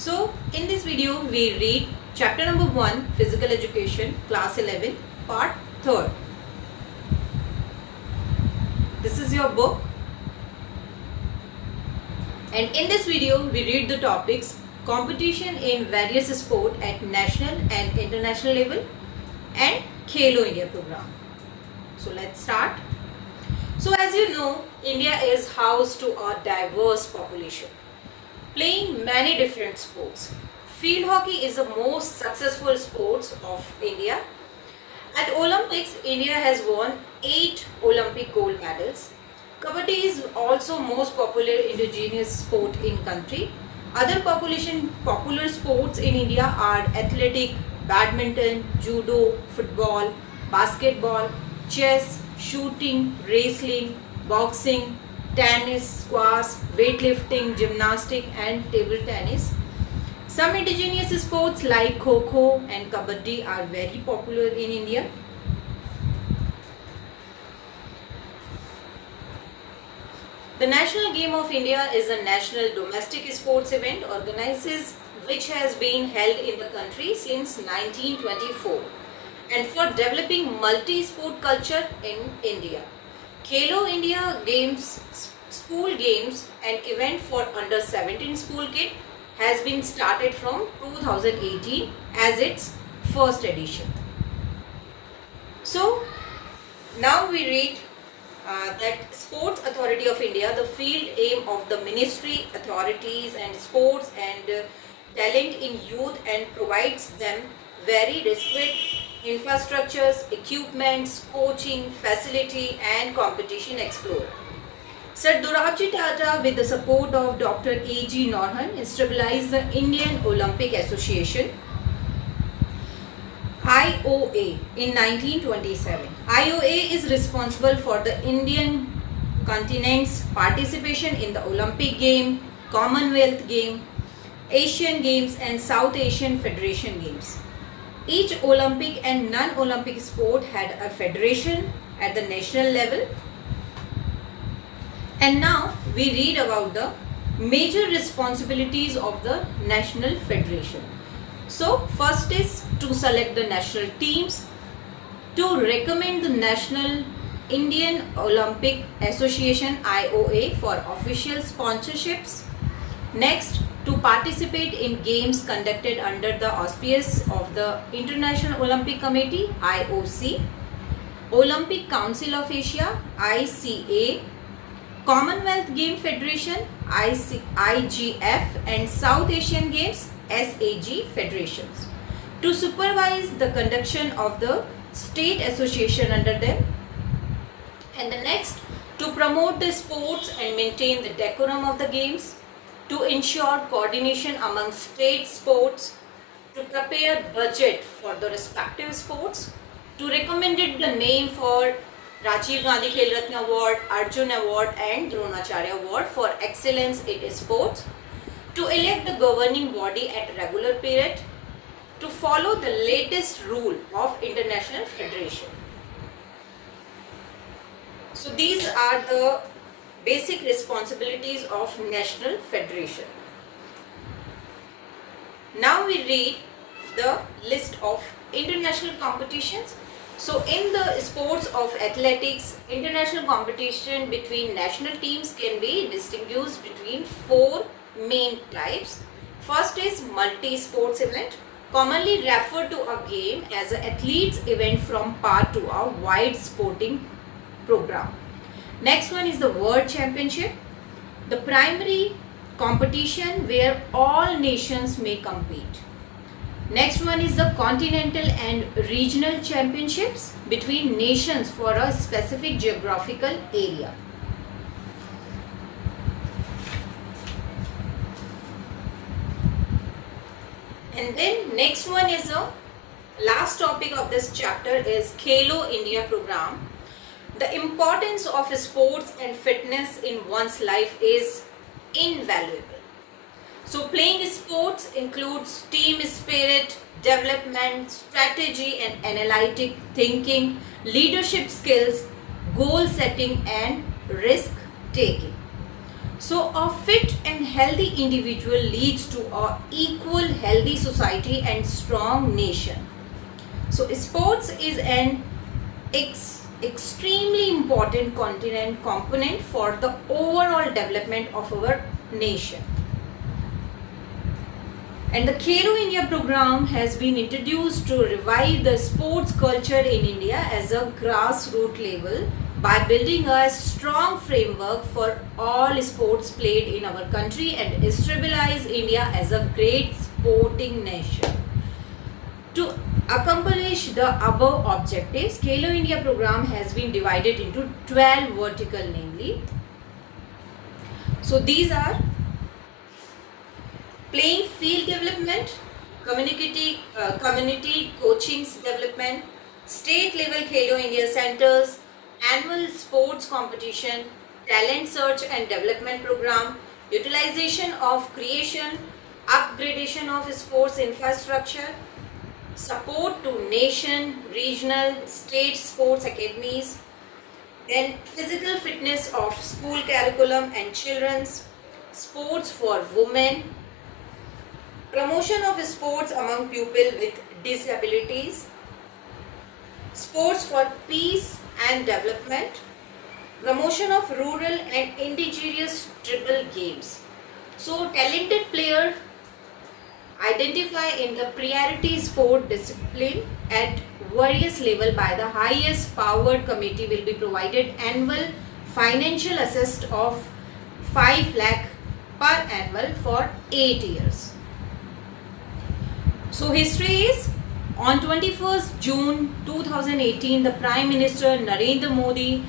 So in this video we read chapter number 1 Physical Education class 11 part 3rd. This is your book, and in this video we read the topics competition in various sport at national and international level and Khelo India program. So let's start. So as you know, India is house to a diverse population playing many different sports. Field hockey is the most successful sports of India. At Olympics, India has won 8 Olympic gold medals. Kabaddi is also most popular indigenous sport in country. Other popular sports in India are athletic, badminton, judo, football, basketball, chess, shooting, wrestling, boxing, tennis, squash, weightlifting, gymnastics and table tennis. Some indigenous sports like Kho-Kho and Kabaddi are very popular in India. The National Game of India is a national domestic sports event organizes which has been held in the country since 1924 and for developing multi-sport culture in India. Khelo India Games, school games and event for under 17 school kid has been started from 2018 as its first edition. So now we read that Sports Authority of India, the field aim of the ministry, authorities and sports and talent in youth and provides them very requisite infrastructures, equipments, coaching, facility and competition explore. Sir Dorabji Tata, with the support of Dr. A.G. Norhan, stabilized the Indian Olympic Association IOA in 1927. IOA is responsible for the Indian continent's participation in the Olympic Game, Commonwealth Game, Asian Games and South Asian Federation Games. Each Olympic and non-Olympic sport had a federation at the national level. And now we read about the major responsibilities of the National Federation. So first is to select the national teams, to recommend the National Indian Olympic Association IOA for official sponsorships. Next, to participate in games conducted under the auspices of the International Olympic Committee IOC, Olympic Council of Asia ICA, Commonwealth Game Federation IGF and South Asian Games SAG federations, to supervise the conduction of the state association under them. And the next, to promote the sports and maintain the decorum of the games, to ensure coordination among state sports, to prepare budget for the respective sports, to recommend the name for Rajiv Gandhi Khel Ratna Award, Arjun Award and Dronacharya Award for excellence in sports, to elect the governing body at regular period, to follow the latest rule of International Federation. So these are the basic responsibilities of National Federation. Now we read the list of international competitions. So in the sports of athletics, international competition between national teams can be distinguished between 4 main types. First is multi-sports event, commonly referred to a game as an athletes event from part to a wide sporting program. Next one is the World Championship, the primary competition where all nations may compete. Next one is the Continental and Regional Championships between nations for a specific geographical area. And then next one is the last topic of this chapter is Khelo India program. The importance of sports and fitness in one's life is invaluable. So playing sports includes team spirit, development, strategy and analytic thinking, leadership skills, goal setting and risk taking. So a fit and healthy individual leads to a equal healthy society and strong nation. So sports is an extremely important component for the overall development of our nation. And the Khelo India program has been introduced to revive the sports culture in India as a grassroots level by building a strong framework for all sports played in our country and stabilize India as a great sporting nation. To accomplish the above objectives, Khelo India program has been divided into 12 vertical namely. So these are playing field development, community coaching development, state level Khelo India centers, annual sports competition, talent search and development program, utilization of creation, upgradation of sports infrastructure, support to nation, regional, state sports academies, then physical fitness of school curriculum and children's, sports for women, promotion of sports among people with disabilities, sports for peace and development, promotion of rural and indigenous tribal games. So talented player identify in the priority sport discipline at various level by the highest powered committee will be provided annual financial assist of 5 lakh per annual for 8 years. So history is on 21st June 2018, the Prime Minister Narendra Modi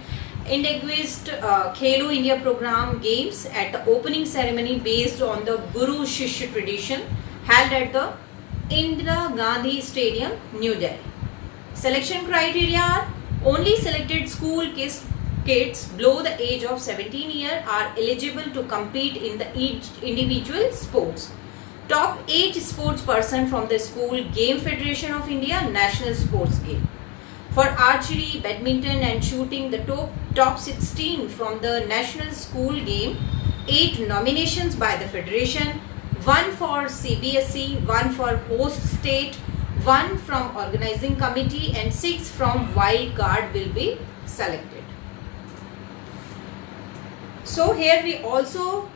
inaugurated Khelo India program games at the opening ceremony based on the Guru Shishya tradition held at the Indira Gandhi Stadium, New Delhi. Selection criteria are only selected school kids below the age of 17 years are eligible to compete in the each individual sports. Top 8 sports person from the School Game Federation of India National Sports Game. For archery, badminton and shooting, the top 16 from the National School Game, 8 nominations by the Federation, 1 for CBSE, 1 for host state, 1 from organizing committee and 6 from wild card will be selected. So here we also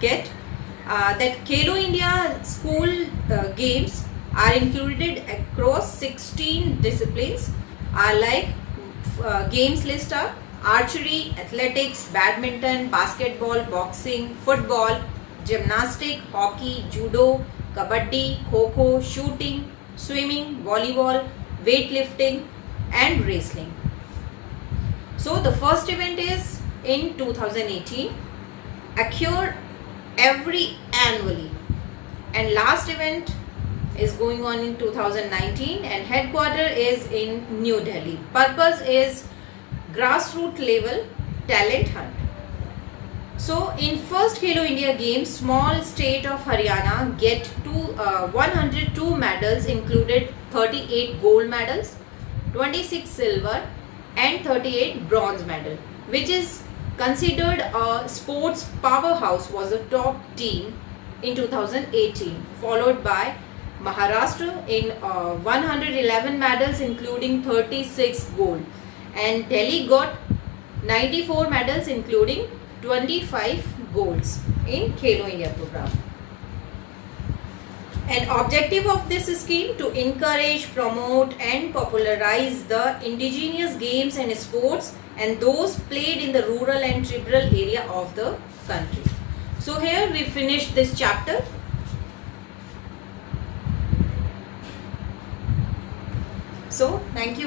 get that Khelo India school games are included across 16 disciplines are like games list are archery, athletics, badminton, basketball, boxing, football, gymnastic, hockey, judo, kabaddi, kho-kho, shooting, swimming, volleyball, weightlifting and wrestling. So the first event is in 2018, occur every annually, and last event is going on in 2019 and headquarter is in New Delhi. Purpose is grassroots level talent hunt. So in first Khelo India Games, small state of Haryana get 102 medals, included 38 gold medals, 26 silver and 38 bronze medal, which is considered a sports powerhouse, was a top team in 2018, followed by Maharashtra in 111 medals including 36 gold, and Delhi got 94 medals including 25 golds in Khelo India program. An objective of this scheme to encourage, promote and popularize the indigenous games and sports and those played in the rural and tribal area of the country. So here we finish this chapter. So thank you very much.